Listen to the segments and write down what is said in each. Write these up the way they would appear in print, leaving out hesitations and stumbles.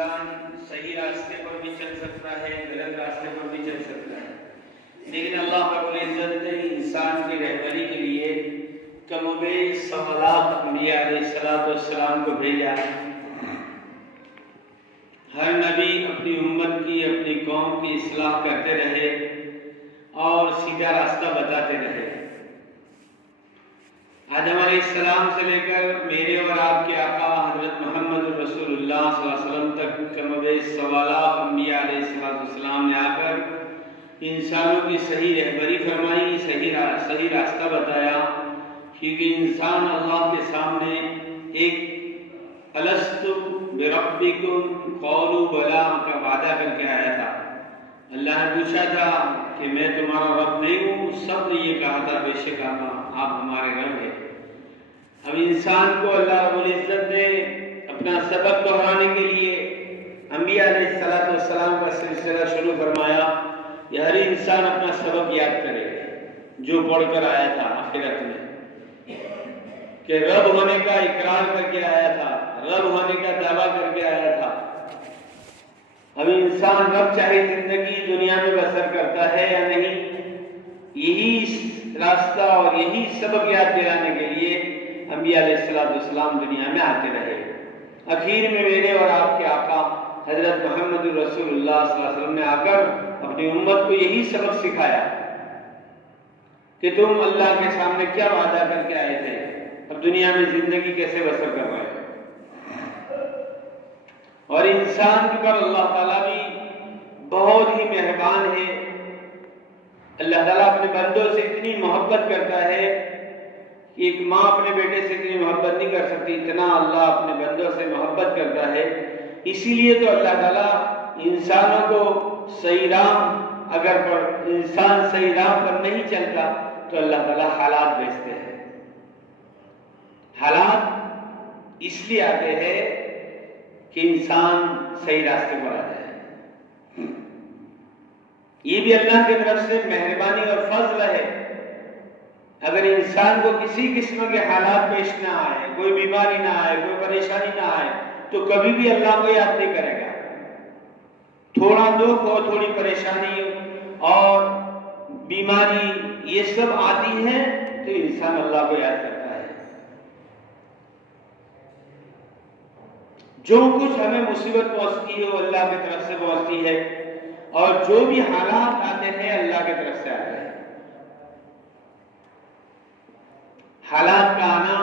انسان صحیح راستے پر بھی چل سکتا ہے، غلط راستے پر بھی چل سکتا ہے، لیکن اللہ رب العزت نے انسان کی رہبری کے لیے کم و بیش 100 لاکھ انبیاء علیہ السلام کو بھیجا۔ ہر نبی اپنی امت کی، اپنی قوم کی اصلاح کرتے رہے اور سیدھا راستہ بتاتے رہے۔ آدم علیہ السلام سے لے کر میرے اور آپ کے آقا حضرت محمد رسول اللہ صلی اللہ علیہ وسلم تک کم و بیش 100 لاکھ انبیاء علیہ السلام نے آ کر انسانوں کی صحیح رہبری فرمائی، صحیح راستہ بتایا، کیونکہ انسان اللہ کے سامنے ایک الست بربکم قالوا بلا کا وعدہ کر کے آیا تھا۔ اللہ نے پوچھا تھا کہ میں تمہارا رب نہیں ہوں؟ سب نے یہ کہا تھا بے شک آپ ہمارے رب ہیں۔ اب انسان کو اللہ رب العزت نے اپنا سبق دہرانے کے لیے انبیاء علیہ السلام کا سلسلہ شروع فرمایا کہ ہر انسان اپنا سبق یاد کرے جو پڑھ کر آیا تھا آخرت میں، کہ رب ہونے کا اقرار کر کے آیا تھا، رب ہونے کا دعویٰ کر کے آیا تھا۔ اب انسان رب چاہے زندگی دنیا میں بسر کرتا ہے یا نہیں، یہی راستہ اور یہی سبق یاد دلانے کے لیے انبیاء علیہ السلام دنیا میں آتے رہے۔ اخیر میں میرے اور آپ کے آقا حضرت محمد رسول اللہ صلی اللہ علیہ وسلم نے آ کر اپنی امت کو یہی سبق سکھایا کہ تم اللہ کے سامنے کیا وعدہ کر کے آئے تھے، اب دنیا میں زندگی کیسے بسر کر رہے ہیں۔ اور انسان کے پر اللہ تعالیٰ بھی بہت ہی مہربان ہے۔ اللہ تعالیٰ اپنے بندوں سے اتنی محبت کرتا ہے کہ ایک ماں اپنے بیٹے سے اتنی محبت نہیں کر سکتی، اتنا اللہ اپنے بندوں سے محبت کرتا ہے۔ اسی لیے تو اللہ تعالیٰ انسانوں کو صحیح راہ، اگر انسان صحیح راہ پر نہیں چلتا تو اللہ تعالیٰ حالات بھیجتے ہیں۔ حالات اس لیے آتے ہیں کہ انسان صحیح راستے پر آ جائے۔ یہ بھی اللہ کی طرف سے مہربانی اور فضل ہے۔ اگر انسان کو کسی قسم کے حالات پیش نہ آئے، کوئی بیماری نہ آئے، کوئی پریشانی نہ آئے، تو کبھی بھی اللہ کو یاد نہیں کرے گا۔ تھوڑا دکھ ہو، تھوڑی پریشانی اور بیماری یہ سب آتی ہے تو انسان اللہ کو یاد کرتا ہے۔ جو کچھ ہمیں مصیبت پہنچتی ہے وہ اللہ کی طرف سے پہنچتی ہے، اور جو بھی حالات آتے ہیں اللہ کی طرف سے آتے ہیں۔ حالات کا آنا،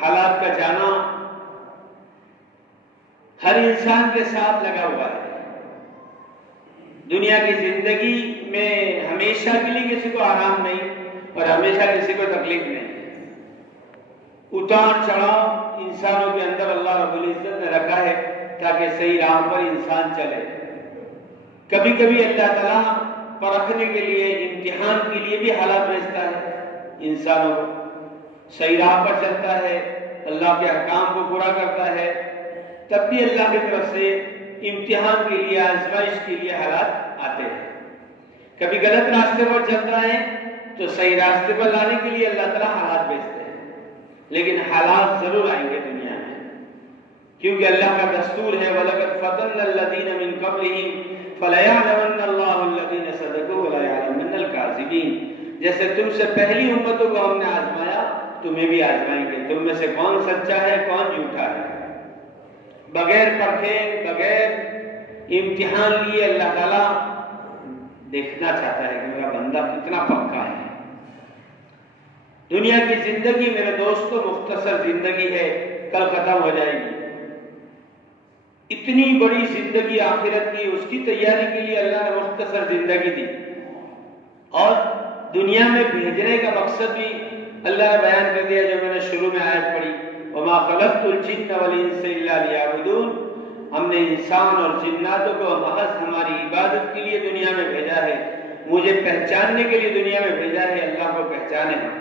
حالات کا جانا ہر انسان کے ساتھ لگا ہوا ہے۔ دنیا کی زندگی میں ہمیشہ کے لیے کسی کو آرام نہیں اور ہمیشہ کسی کو تکلیف نہیں۔ اتار چڑھاؤ انسانوں کے اندر اللہ رب العزت نے رکھا ہے تاکہ صحیح راہ پر انسان چلے۔ کبھی کبھی اللہ تعالیٰ پرکھنے کے لیے، امتحان کے لیے بھی حالات بھیجتا ہے انسانوں کو۔ صحیح راہ پر چلتا ہے، اللہ کے احکام کو پورا کرتا ہے، تب بھی اللہ کی طرف سے امتحان کے لیے، آزمائش کے لیے حالات آتے ہیں۔ کبھی غلط راستے پر چلتا ہے تو صحیح راستے پر لانے کے لیے اللہ تعالیٰ حالات بھیجتے ہیں، لیکن حالات ضرور آئیں گے دنیا میں، کیونکہ اللہ کا دستور ہے وَلَقَدْ فَتَنَّا الَّذِينَ مِن قَبْلِهِمْ فَلَيَعْلَمَنَّ اللَّهُ الَّذِينَ صَدَقُوا وَلَيَعْلَمَنَّ الْكَاذِبِينَ۔ جیسے تم سے پہلی امتوں کو ہم نے آزمایا، تمہیں بھی آزمائیں گے، تم میں سے کون سچا ہے کون جھوٹا ہے۔ بغیر پرکھے، بغیر امتحان لیے اللہ تعالیٰ دیکھنا چاہتا ہے کہ میرا بندہ کتنا پکا ہے۔ دنیا کی زندگی میرے دوستو مختصر زندگی ہے، کل ختم ہو جائے گی۔ اتنی بڑی زندگی آخرت کی، اس کی تیاری کے لیے اللہ نے مختصر زندگی دی، اور دنیا میں بھیجنے کا مقصد بھی اللہ نے بیان کر دیا، جو میں نے شروع میں آیت پڑھی وَمَا خَلَقْتُ الْجِنَّ وَالْإِنسَ إِلَّا لِيَعْبُدُونَ۔ ہم نے انسان اور جناتوں کو محض ہماری عبادت کے لیے دنیا میں بھیجا ہے، مجھے پہچاننے کے لیے دنیا میں بھیجا ہے، اللہ کو پہچانے ہیں۔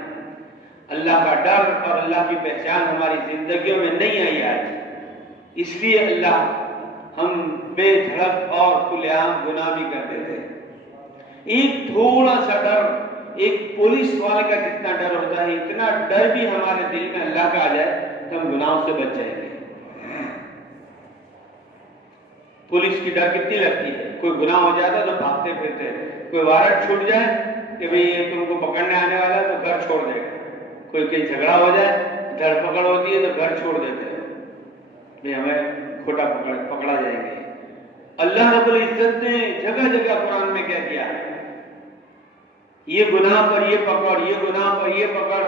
اللہ کا ڈر اور اللہ کی پہچان ہماری زندگیوں میں نہیں آئی آج، اس لیے اللہ ہم بے دھڑک اور کھلے عام گناہ بھی کرتے تھے۔ ایک تھوڑا سا ڈر، ایک پولیس والے کا جتنا ڈر ہوتا ہے، اتنا ڈر بھی ہمارے دل میں اللہ کا آ جائے تو ہم گناہوں سے بچ جائیں گے۔ पुलिस की डर कितनी लगती है, कोई गुनाह हो जाता है तो भागते फिरते हैं, कोई वारंट छूट जाए कि भाई ये तुमको पकड़ने आने वाला है तो घर छोड़ देगा, कोई कहीं झगड़ा हो जाए धरपकड़ होती है तो घर छोड़ देते हैं, भाई हमें खोटा पकड़ा जाएंगे। अल्लाह रब्बुल इज्जत ने जगह जगह कुरान में क्या किया, ये गुनाह पर ये पकड़, ये गुनाह पर ये पकड़।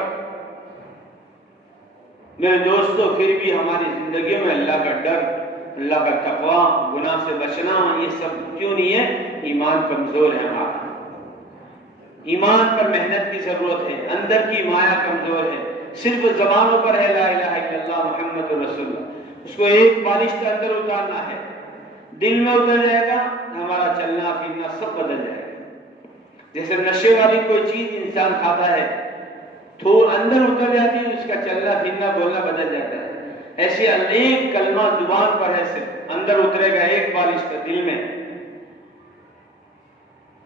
मेरे दोस्तों, फिर भी हमारी जिंदगी में अल्लाह का डर, अल्लाह का तक़वा, गुनाह से बचना, ये सब क्यों नहीं है? ईमान कमजोर है हमारा, ईमान पर मेहनत की जरूरत है, अंदर की माया कमजोर है, सिर्फ जबानों पर है ला इलाहा इल्लल्लाह मुहम्मदुर रसूलुल्लाह, उसको एक बालिश के अंदर उतारना है, दिल में उतर जाएगा, हमारा चलना फिरना सब बदल जाएगा। जैसे नशे वाली कोई चीज इंसान खाता है तो अंदर उतर जाती है, उसका चलना फिरना बोलना बदल जाता है। ऐसे अनेक कलमा जुबान पर है, सिर्फ अंदर उतरेगा एक बालिश का दिल में,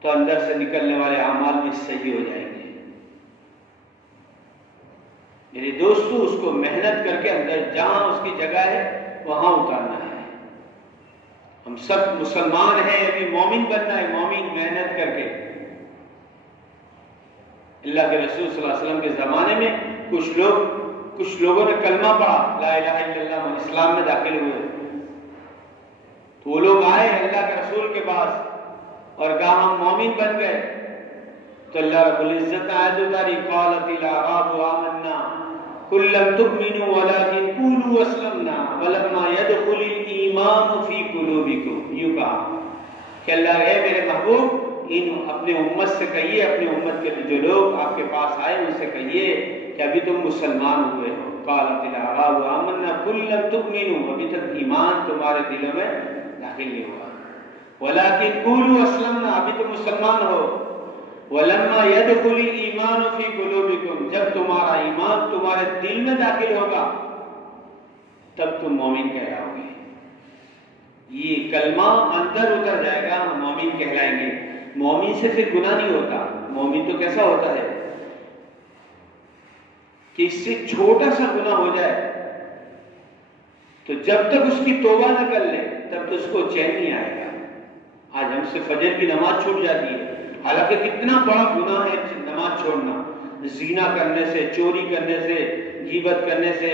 तो अंदर से निकलने वाले अमाल भी सही हो जाएंगे। मेरे दोस्तों, उसको मेहनत करके अंदर जहां उसकी जगह है वहां उतारना है। हम सब मुसलमान हैं, अभी मोमिन बनना है, मोमिन मेहनत करके। अल्लाह के रसूल सल्लल्लाहु अलैहि वसल्लम के ज़माने में कुछ लोगों ने कलमा पढ़ा, ला इलाहा इल्लल्लाह, इस्लाम में दाखिल हुए। तो वो लोग आए अल्लाह के रसूल के पास और कहा हम मोमिन बन गए। तो अल्लाह रब्बुल इज्जत ने आयत उतारी, क़ालतिल अराबु आमन्ना कुल लम तुमिनु वलाकिन क़ूलू अस्लमना वलम्मा यदखुलिल ईमान फी क़ुलूबिकुम। यूं कहा कि अल्लाह, मेरे महबूब, इन अपने उम्मत से कहिए, अपने उम्मत के जो लोग आपके पास आए उनसे कहिए कि अभी तुम मुसलमान हुए हो। क़ालतिल अराबु आमन्ना कुल लम तुमिनु, अभी तक ईमान तुम्हारे दिलों में दाखिल नहीं हुआ, वलाकिन क़ूलू अस्लमना, अभी तुम मुसलमान हो। वलम्मा यदखुलिल ईमान फी क़ुलूबिकुम, जब तुम्हारा ईमान तुम्हारे दिल में दाखिल होगा तब तुम मोमिन कहलाओगे। ये कलमा अंदर उतर जाएगा, हम मोमिन कहलाएंगे। मोमिन से फिर गुनाह नहीं होता। मोमिन तो कैसा होता है कि इससे छोटा सा गुनाह हो जाए तो जब तक उसकी तौबा न कर ले तब तो उसको चैन नहीं आएगा। आज हमसे फजर की नमाज छूट जाती है, हालांकि कितना बड़ा गुनाह है नमाज छोड़ना। ज़िना करने से, चोरी करने से, गीबत करने से,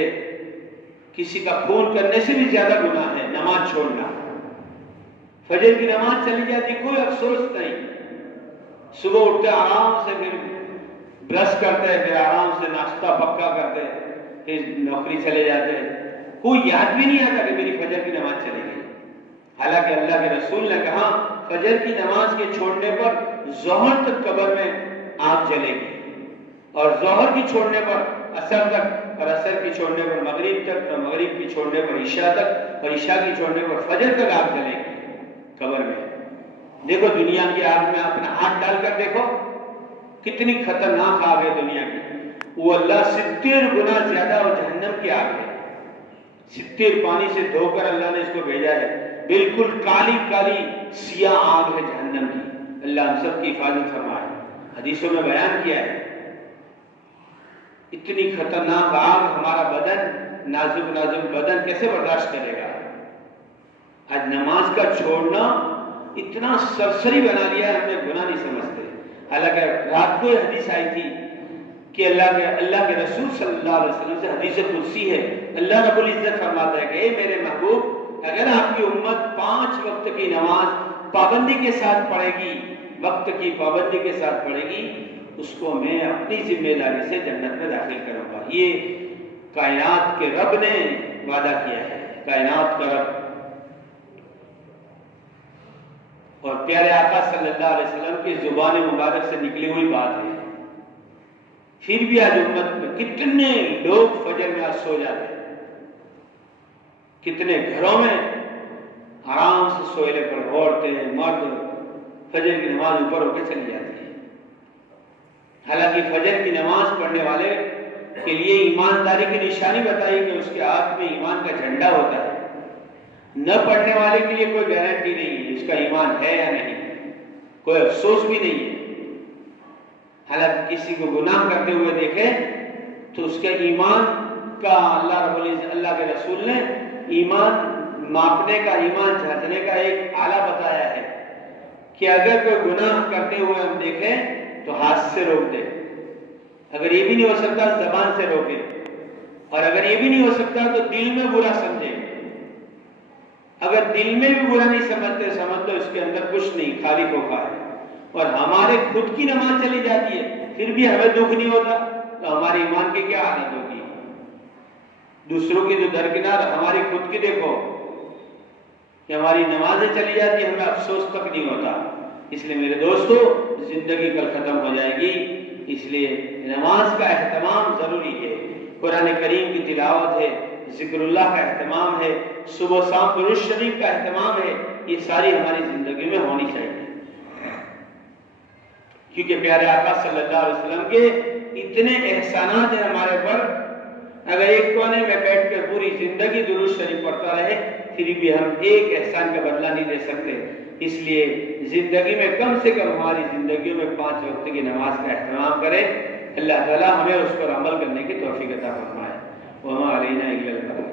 किसी का खून करने से भी ज्यादा गुनाह है नमाज छोड़ना। फजर की नमाज चली जाती, कोई अफसोस नहीं, सुबह उठते आराम से, फिर ब्रश करते हैं, फिर आराम से नाश्ता पक्का करते हैं, फिर नौकरी चले जाते हैं, कोई याद भी नहीं आता कि मेरी फजर की नमाज चली गई। हालांकि अल्लाह के रसूल ने कहा फजर की नमाज के छोड़ने पर ज़ोहर तक कब्र में आग जलेगी, और ज़ोहर की छोड़ने पर असर तक, और असर की छोड़ने पर मगरिब तक, और मगरिब की छोड़ने पर इशा तक, और इशा की छोड़ने पर फजर तक आग जलेगी कब्र में। देखो दुनिया की आग में अपना हाथ डालकर देखो कितनी खतरनाक आग है दुनिया की। वो अल्लाह 70 गुना ज्यादा और जहन्नम की आग है। 70 पानी से धोकर अल्लाह ने इसको भेजा है, बिल्कुल काली काली सियाह आग है जहन्नम की। अल्लाह हम सब की हिफाजत फरमाए। हदीसों में बयान किया है इतनी खतरनाक आग, हमारा बदन, नाजुक नाजुक बदन कैसे बर्दाश्त करेगा। आज नमाज का छोड़ना इतना सरसरी बना लिया है, हमने गुनाह नहीं समझते। हालांकि रात को हदीस आई थी कि अल्लाह के रसूल सल्लल्लाहु अलैहि वसल्लम से हदीस कुदसी है, अल्लाह रब्बुल इज्जत फरमाता है कि ए मेरे महबूब, अगर आपकी उम्मत 5 वक्त की नमाज पाबंदी के साथ पढ़ेगी, वक्त की पाबंदी के साथ पढ़ेगी, उसको मैं अपनी जिम्मेदारी से जन्नत में दाखिल करूंगा। ये कायनात के रब ने वादा किया है, कायनात का रब। और प्यारे आका सल्लल्लाहु अलैहि वसल्लम की जुबान मुबारक से निकली हुई बात है। फिर भी आज उम्मत में कितने लोग फजर में आज सो जाते हैं, कितने घरों में आराम से सोएले पर औरतें मर्द फजर की नमाज ऊपर होकर चली जाती है। हालांकि फजर की नमाज पढ़ने वाले के लिए ईमानदारी की निशानी बताई कि उसके हाथ में ईमान का झंडा होता है। न पढ़ने वाले के लिए कोई गारंटी नहीं है इसका ईमान है या नहीं, कोई अफसोस भी नहीं है। हालांकि किसी को गुनाह करते हुए देखे तो उसके ईमान का अल्लाह के रसूल ने ईमान मापने का, ईमान जांचने का एक आला बताया है कि अगर कोई गुनाह करते हुए हम देखें तो हाथ से रोक दे, अगर ये भी नहीं हो सकता जबान से रोके, और अगर ये भी नहीं हो सकता तो दिल में बुरा समझे। अगर दिल में भी बुरा नहीं समझते, समझ लो इसके अंदर कुछ नहीं, खाली खोखा है। और हमारे खुद की नमाज चली जाती है फिर भी हमें दुख नहीं होता, तो हमारे ईमान की क्या हालत होगी। दूसरों की तो दरकिनार, हमारी खुद की देखो कि हमारी नमाजें चली जाती है, हमें अफसोस तक नहीं होता। इसलिए मेरे दोस्तों, जिंदगी कल खत्म हो जाएगी, इसलिए नमाज का एहतमाम जरूरी है। कुरान करीम की तिलावत है, जिक्रुल्लाह का एहतमाम है, सुबह शाम दुरूद शरीफ का एहतमाम है, ये सारी हमारी जिंदगी में होनी चाहिए। क्योंकि प्यारे आका सल्लल्लाहु अलैहि वसल्लम के इतने एहसानात हैं हमारे पर, अगर एक कोने में बैठ कर पूरी जिंदगी दुरूद शरीफ पढ़ता रहे फिर भी हम एक एहसान का बदला नहीं दे सकते। इसलिए जिंदगी में कम से कम हमारी जिंदगी में 5 वक्त की नमाज का एहतमाम करें। अल्लाह ताला हमें उस पर अमल करने की तौफीक अता फरमाए। वमा अलैना इल्लल बलाग।